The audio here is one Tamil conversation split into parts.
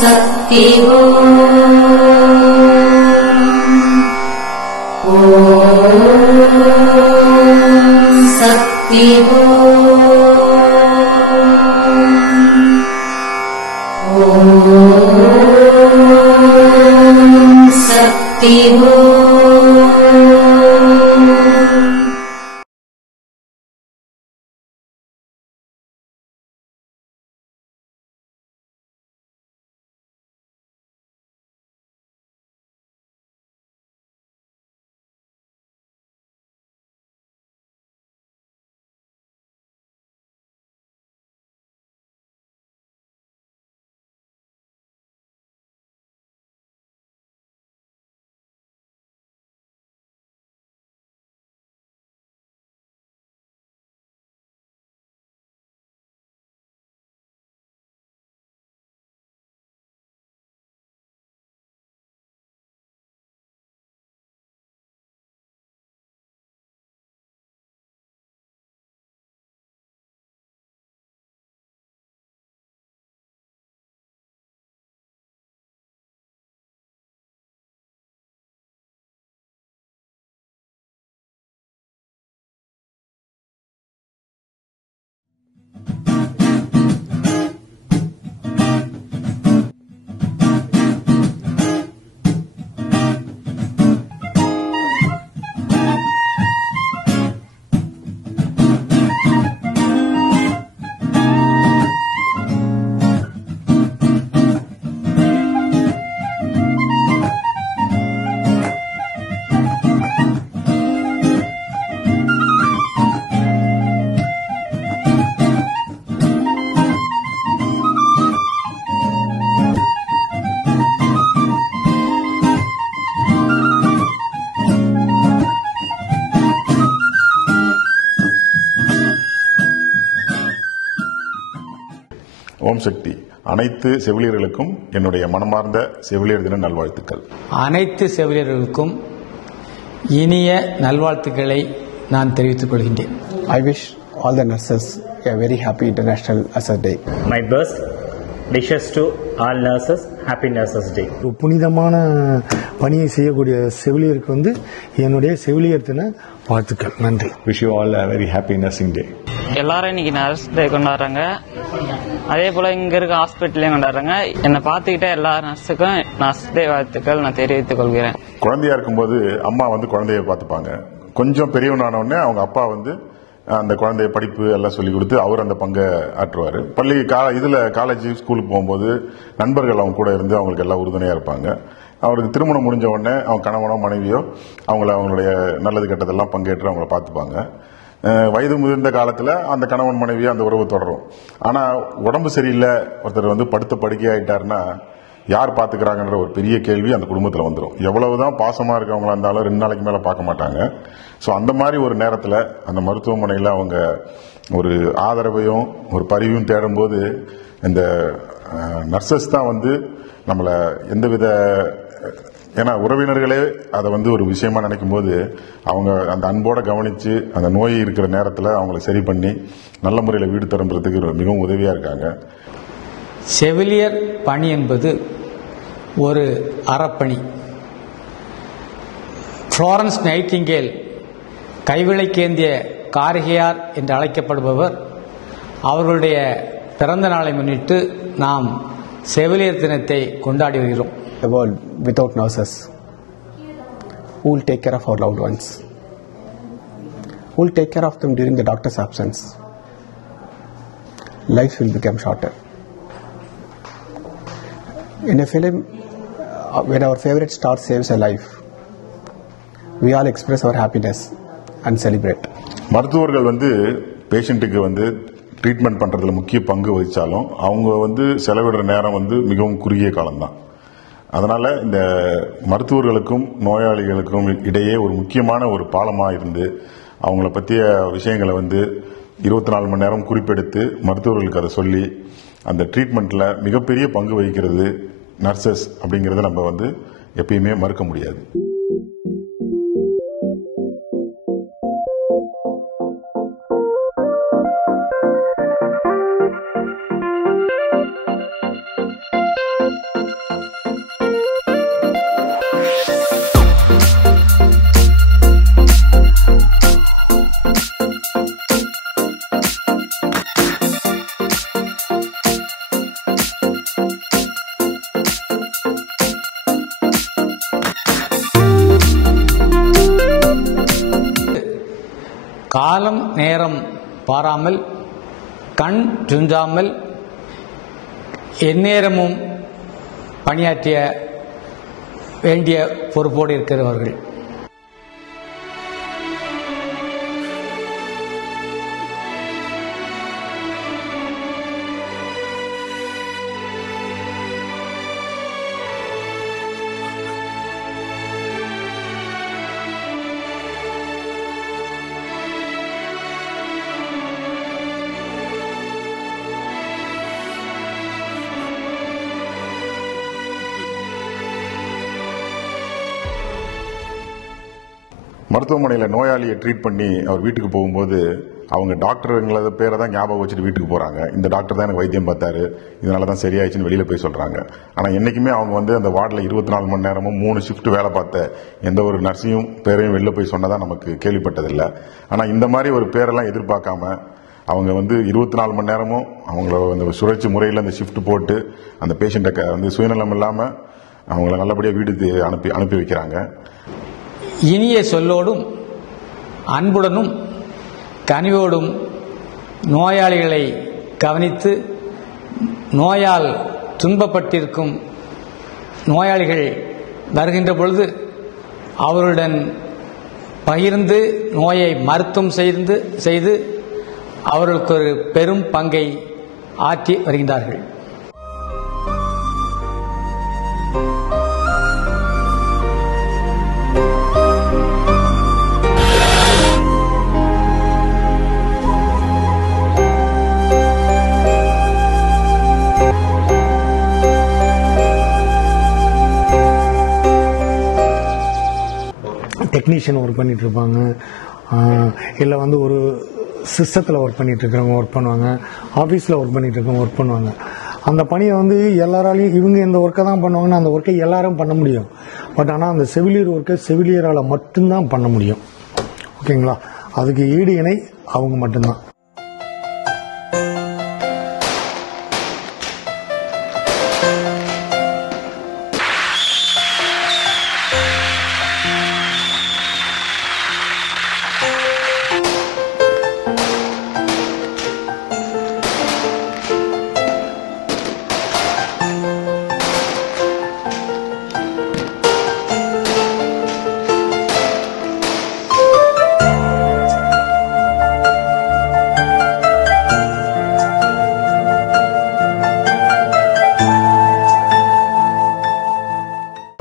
சக்தி சக்தி சக்தி ஓம் சக்தி. அனைத்து செவிலியர்களுக்கும் என்னுடைய மனமார்ந்த செவிலியர் தின நல்வாழ்த்துக்கள். அனைத்து செவிலியர்களுக்கும் இனிய நல்வாழ்த்துக்களை நான் தெரிவித்துக் கொள்கின்றேன். I wish all the nurses a very happy International Nurses Day. My best wishes to all nurses, happy Nurses Day. புனிதமான பணியை செய்யக்கூடிய செவிலியருக்கு என்னுடைய செவிலியர் தின வாழ்த்துக்கள். நன்றி. Wish you all a very happy nursing day. எல்லாரும் இன்னைக்கு நர்ஸ் டே கொண்டாடுறாங்க. அதே போல இங்க இருக்க ஹாஸ்பிட்டலையும் கொண்டாடுறாங்க. என்னை பார்த்துக்கிட்ட எல்லா நர்ஸுக்கும் நர்ஸ் டே வாழ்த்துக்கள் நான் தெரிவித்துக் கொள்கிறேன். குழந்தையா இருக்கும்போது அம்மா குழந்தைய பார்த்துப்பாங்க. கொஞ்சம் பெரியவனான உடனே அவங்க அப்பா அந்த குழந்தைய படிப்பு எல்லாம் சொல்லி கொடுத்து அவர் அந்த பங்கை ஆற்றுவார். காலேஜ் ஸ்கூலுக்கு போகும்போது நண்பர்கள் அவங்க கூட இருந்து அவங்களுக்கு எல்லாம் உறுதுணையா இருப்பாங்க. அவருக்கு திருமணம் முடிஞ்ச உடனே அவங்க கணவனோ மனைவியோ அவங்களுடைய நல்லது கெட்டதெல்லாம் பங்கேற்று அவங்கள பார்த்துப்பாங்க. வயது முதிர்ந்த காலத்துல அந்த கணவன் மனைவியோ அந்த உறவு தொடரும். ஆனா உடம்பு சரியில்லை, ஒருத்தர் படுத்த படுக்கை ஆயிட்டாருன்னா யார் பாத்துக்கிறாங்கன்ற ஒரு பெரிய கேள்வி அந்த குடும்பத்துல வந்துடும். எவ்வளவுதான் பாசமா இருக்கவங்களா இருந்தாலும் 2 நாளைக்கு மேல பார்க்க மாட்டாங்க. சோ அந்த மாதிரி ஒரு நேரத்துல அந்த மருத்துவமனையில அவங்க ஒரு ஆதரவையும் ஒரு பரிவையும் தேடும் போது இந்த நர்சஸ் தான் நம்மள எந்தவித, ஏன்னா உறவினர்களே அதை ஒரு விஷயமா நினைக்கும் போது அவங்க அந்த அன்போட கவனிச்சு அந்த நோய் இருக்கிற நேரத்தில் அவங்களை சரி பண்ணி நல்ல முறையில் வீடு திரும்புறதுக்கு மிகவும் உதவியா இருக்காங்க. செவிலியர் பணி என்பது ஒரு அறப்பணி. புளோரன்ஸ் நைட்டிங்கேல் கைவிளைக்கேந்திய காரிகையார் என்று அழைக்கப்படுபவர் அவர்களுடைய பிறந்த நாளை முன்னிட்டு நாம் செவிலியர் தினத்தை கொண்டாடி வருகிறோம். The world without nurses, who will take care of our loved ones? Who will take care of them during the doctor's absence? Lives will become shorter. In a film, when our favorite star saves a life, we all express our happiness and celebrate. மருத்துவர்கள் பேஷண்ட்டுக்கு ட்ரீட்மெண்ட் பண்றதுல முக்கிய பங்கு வகிச்சாலும் அவங்க செலவிடுற நேரம் மிகவும் குறுகிய காலம்தான். அதனால இந்த மருத்துவர்களுக்கும் நோயாளிகளுக்கும் இடையே ஒரு முக்கியமான ஒரு பாலமா இருந்து அவங்கள பற்றிய விஷயங்களை 24 மணி நேரம் குறிப்பெடுத்து மருத்துவர்களுக்கு அதை சொல்லி அந்த ட்ரீட்மெண்ட்ல மிகப்பெரிய பங்கு வகிக்கிறது நர்சஸ் அப்படிங்கறத நம்ம எப்பயுமே மறுக்க முடியாது. காலம் நேரம் பாராமல் கண் துஞ்சாமல் எந்நேரமும் பணியாற்றிய வேண்டிய பொறுப்போடு இருக்கிறவர்கள். மருத்துவமனையில் நோயாளியை ட்ரீட் பண்ணி அவர் வீட்டுக்கு போகும்போது அவங்க டாக்டருங்கள பேரை தான் ஞாபகம் வச்சுட்டு வீட்டுக்கு போறாங்க. இந்த டாக்டர் தான் எனக்கு வைத்தியம் பார்த்தாரு, இதனால தான் சரியாயிடுச்சுன்னு வெளியில போய் சொல்றாங்க. ஆனா என்னைக்குமே அவங்க வந்து அந்த வார்டில் 24 மணி நேரமும் 3 ஷிஃப்ட் வேலை பார்த்த எந்த ஒரு நர்ஸையும் பேரையும் வெளில போய் சொன்னதா நமக்கு கேள்விப்பட்டதில்லை. ஆனா இந்த மாதிரி ஒரு பேரெல்லாம் எதிர்பார்க்காம அவங்க வந்து 24 மணி நேரமும் அவங்கள அந்த சுழற்சி முறையில் அந்த ஷிஃப்ட் போட்டு அந்த பேஷண்ட்டை வந்து சுயநலம் இல்லாம அவங்கள நல்லபடியாக வீட்டுக்கு அனுப்பி வைக்கிறாங்க. இனிய சொல்லோடும் அன்புடனும் கனிவோடும் நோயாளிகளை கவனித்து நோயால் துன்பப்பட்டிருக்கும் நோயாளிகள் வருகின்ற பொழுது அவருடன் பகிர்ந்து நோயை மருத்துவம் செய்து அவர்களுக்கு ஒரு பெரும் பங்கை ஆற்றி வருகின்றார்கள். டெக்னீஷியன் ஒர்க் பண்ணிட்டு இருப்பாங்க, இல்லை வந்து ஒரு சிஸ்டத்தில் ஒர்க் பண்ணிட்டு இருக்கிறவங்க ஒர்க் பண்ணுவாங்க, ஆஃபீஸில் ஒர்க் பண்ணிட்டு இருக்கவங்க ஒர்க் பண்ணுவாங்க. அந்த பணியை வந்து எல்லாராலையும் இவங்க இந்த ஒர்க்கை தான் பண்ணுவாங்கன்னா அந்த ஒர்க்கை எல்லாரும் பண்ண முடியும். பட் ஆனால் அந்த செவிலியர் ஒர்க்கை செவிலியரால் மட்டும்தான் பண்ண முடியும். ஓகேங்களா? அதுக்கு ஈடு இணை அவங்க மட்டும்தான்.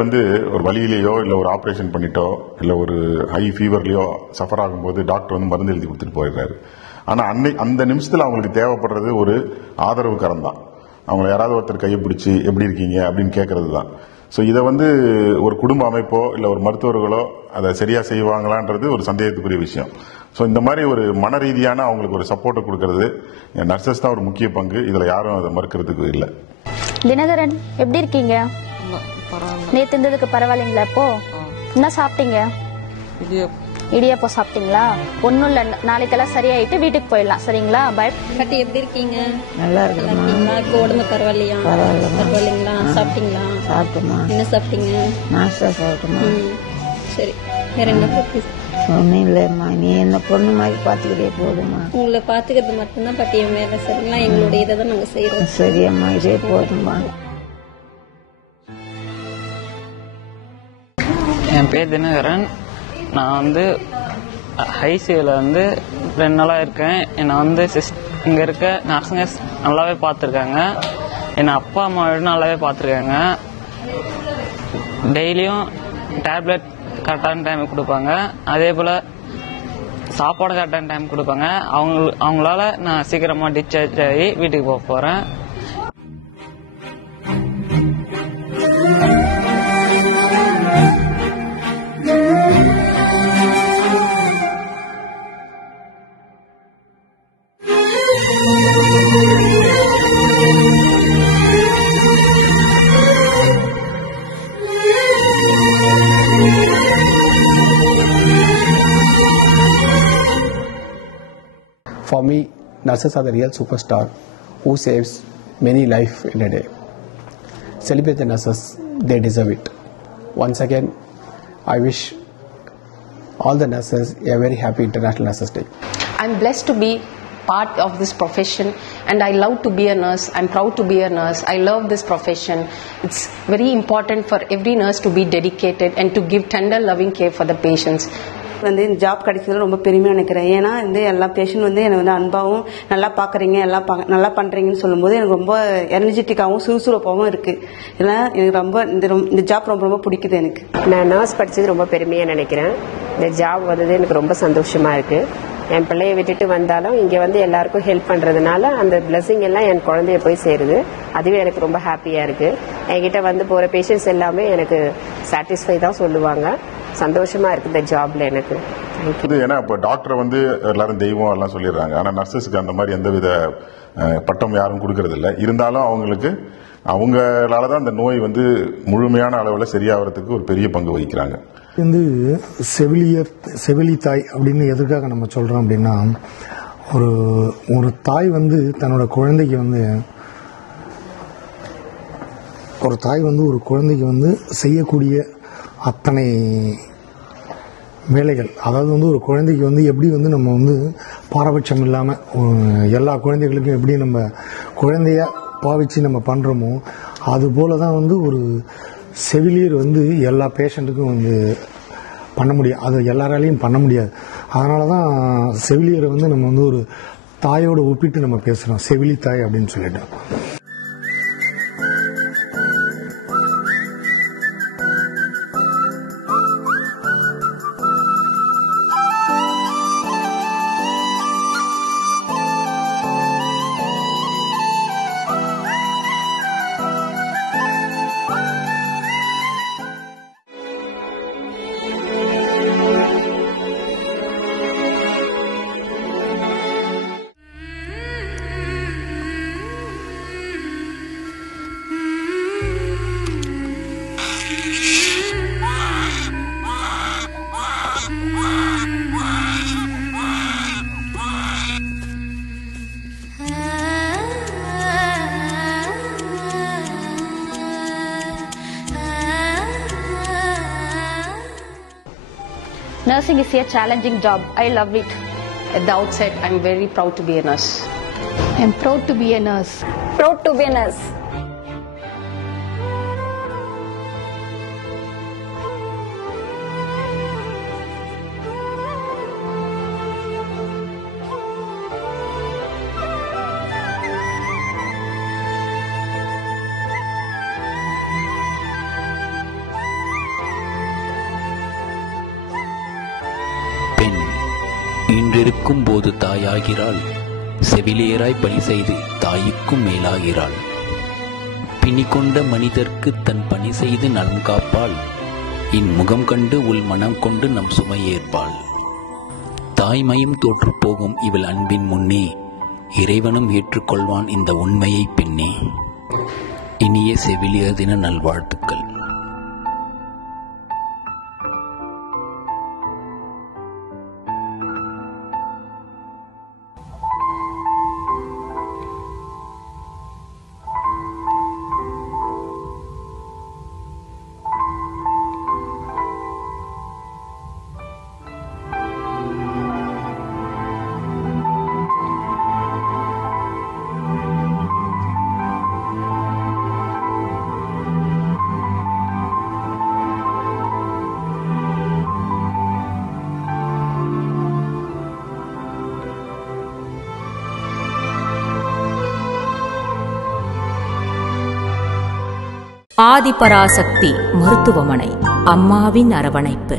வந்து ஒரு வலியிலேயோ இல்லை ஒரு ஆப்ரேஷன் பண்ணிட்டோ இல்லை ஒரு ஹை ஃபீவர்லையோ சஃபர் ஆகும்போது டாக்டர் வந்து மருந்து எழுதி கொடுத்துட்டு போயிடுறாரு. ஆனால் அந்த நிமிஷத்தில் அவங்களுக்கு தேவைப்படுறது ஒரு ஆதரவு கரம் தான். அவங்கள யாராவது ஒருத்தர் கையை பிடிச்சி எப்படி இருக்கீங்க அப்படின்னு கேட்கறது தான். ஸோ இதை வந்து ஒரு குடும்ப அமைப்போ இல்லை ஒரு மருத்துவர்களோ அதை சரியாக செய்வாங்களான்றது ஒரு சந்தேகத்துக்குரிய விஷயம். ஸோ இந்த மாதிரி ஒரு மன ரீதியான அவங்களுக்கு ஒரு சப்போர்ட்டை கொடுக்கறது நர்சஸ் தான் ஒரு முக்கிய பங்கு. இதில் யாரும் அதை மறுக்கிறதுக்கு இல்லை. தினகரன் எப்படி இருக்கீங்க? நேத்து இருந்ததுக்கு பரவாயில்லைங்களா? இப்போ என்ன சாப்பிட்டீங்க? இடியாப்பம் சாப்பிட்டீங்களா? ஒன்னும் இல்ல, நாளைக்கெல்லாம் சரியாயிட்டு வீட்டுக்கு போயிடலாம். சரிங்களா? பாட்டி எப்படி இருக்கீங்க? நல்லா இருக்கீங்களா? இப்போ உடம்பு பரவாயில்லையா? பரவாயில்லைங்களா? சாப்பிட்டீங்களா? சாப்பிட்டோமா. என்ன சாப்பிட்டீங்க? நாஸ்டா சாப்பிட்டோமா. சரி, வேற என்ன? ஒன்னும் இல்லைம்மா, நீ என்ன பொண்ணு மாதிரி பாத்துக்கிட்டே போதுமா. உங்களை பாத்துக்கிறது மட்டும்தான் பாட்டி என் வேலை. சரிங்களா? எங்களுடைய இதை தான் நாங்க செய்யறோம். சரியம்மா, இதே போதுமா. என் பேர் தினகரன். நான் வந்து ஹைசியூவில் வந்து 2 நாளாக இருக்கேன். என்னை வந்து இங்கே இருக்க நர்ஸுங்க நல்லாவே பார்த்துருக்காங்க. என்னை அப்பா அம்மா நல்லாவே பார்த்துருக்காங்க. டெய்லியும் டேப்லெட் கரெக்டான டைமுக்கு கொடுப்பாங்க. அதே போல் சாப்பாடு கரெக்டான டைம் கொடுப்பாங்க. அவங்களால நான் சீக்கிரமாக டிஸ்சார்ஜ் ஆகி வீட்டுக்கு போக போகிறேன். For me, nurses are the real superstar who saves many lives in a day. Celebrate the nurses, they deserve it. Once again, I wish all the nurses a very happy International Nurses Day. I'm blessed to be part of this profession, and I love to be a nurse. I'm proud to be a nurse. I love this profession. It's very important for every nurse to be dedicated and to give tender loving care for the patients. வந்து இந்த ஜாப் கிடைச்சது ரொம்ப பெருமையாக நினைக்கிறேன். ஏன்னா வந்து எல்லா பேஷண்ட் வந்து என்னை வந்து அன்பாகவும் நல்லா பார்க்குறீங்க நல்லா பண்ணுறீங்கன்னு சொல்லும்போது எனக்கு ரொம்ப எனர்ஜெட்டிக்காகவும் சுறுசுறுப்பாகவும் இருக்குது. ஏன்னா எனக்கு ரொம்ப இந்த ஜாப் ரொம்ப பிடிக்குது. எனக்கு நான் நர்ஸ் படித்தது ரொம்ப பெருமையாக நினைக்கிறேன். இந்த ஜாப் வந்தது எனக்கு ரொம்ப சந்தோஷமாக இருக்குது. என் பிள்ளையை விட்டுட்டு வந்தாலும் இங்கே வந்து எல்லாருக்கும் ஹெல்ப் பண்ணுறதுனால அந்த பிளஸிங் எல்லாம் என் குழந்தைய போய் சேருது. அதுவே எனக்கு ரொம்ப ஹாப்பியாக இருக்குது. என்கிட்ட வந்து போகிற பேஷண்ட்ஸ் எல்லாமே எனக்கு சாட்டிஸ்ஃபை தான் சொல்லுவாங்க. சந்தோஷமா இருக்கு இந்த ஜாப்ல எனக்கு. ஏன்னா இப்போ டாக்டர் வந்து எல்லாரும் தெய்வம் எல்லாம் சொல்லிடுறாங்க. ஆனால் நர்சஸ்க்கு அந்த மாதிரி எந்தவித பட்டம் யாரும் கொடுக்கறது இல்லை. இருந்தாலும் அவங்களால தான் அந்த நோய் வந்து முழுமையான அளவில் சரியாகிறதுக்கு ஒரு பெரிய பங்கு வகிக்கிறாங்க. வந்து செவிலி தாய் அப்படின்னு எதற்காக நம்ம சொல்றோம் அப்படின்னா, ஒரு தாய் வந்து தன்னோட குழந்தைக்கு வந்து ஒரு குழந்தைக்கு வந்து செய்யக்கூடிய அத்தனை வேலைகள், அதாவது வந்து ஒரு குழந்தைக்கு வந்து எப்படி வந்து நம்ம வந்து பாரபட்சம் இல்லாமல் எல்லா குழந்தைகளுக்கும் எப்படி நம்ம குழந்தைய பாவிச்சு நம்ம பண்ணுறோமோ அதுபோல தான் வந்து ஒரு செவிலியர் வந்து எல்லா பேஷண்ட்டுக்கும் வந்து பண்ண முடியும். அது எல்லாராலையும் பண்ண முடியாது. அதனால தான் செவிலியரை வந்து நம்ம வந்து ஒரு தாயோட ஒப்பிட்டு நம்ம பேசுகிறோம், செவிலி தாய் அப்படின்னு சொல்லிட்டு. Nursing is a challenging job. I love it. At the outset, I'm very proud to be a nurse. I'm proud to be a nurse. Proud to be a nurse. இன்றிருக்கும் போது தாயாகிறாள், செவிலியராய் பணி செய்து தாய்க்கும் மேலாகிறாள். பிணிகொண்ட மனிதர்க்கு தன் பணி செய்து நலம் காப்பாள், இன்முகம் கண்டு உள் மனம் கொண்டு நம் சுமையேற்பாள். தாய்மையும் தோற்று போகும் இவள் அன்பின் முன்னே, இறைவனும் ஏற்றுக்கொள்வான் இந்த உண்மையை பெண்ணே. இனிய செவிலியர் தின நல்வாழ்த்துக்கள். ஆதிபராசக்தி மருத்துவமனை, அம்மாவின் அரவணைப்பு.